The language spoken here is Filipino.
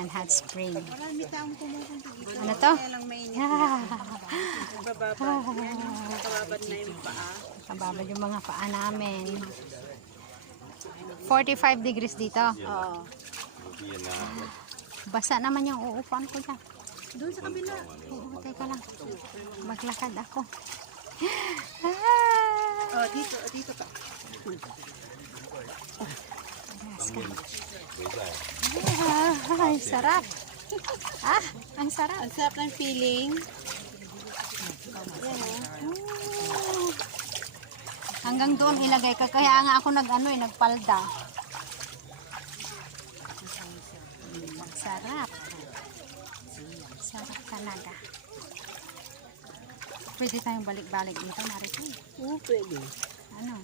Ayan, hot spring. Marami taong pumupunta dito. Ano to? Kaya lang mainit. Bababad. Yan yung kababad na yung paa. Kababad yung mga paa namin. 45 degrees dito. Oo. Basa naman yung uupuan ko dyan. Doon sa kabila. Oo, teka lang. Maglakad ako. Oh, dito ka. Ay, sarap. Ang sarap. Ang sarap ng feeling. Hanggang doon ilagay ka. Kaya nga ako nagpalda. Sarap. Sarap talaga. Pwede tayong balik-balik dito, Marito. Oo, pwede. Ano?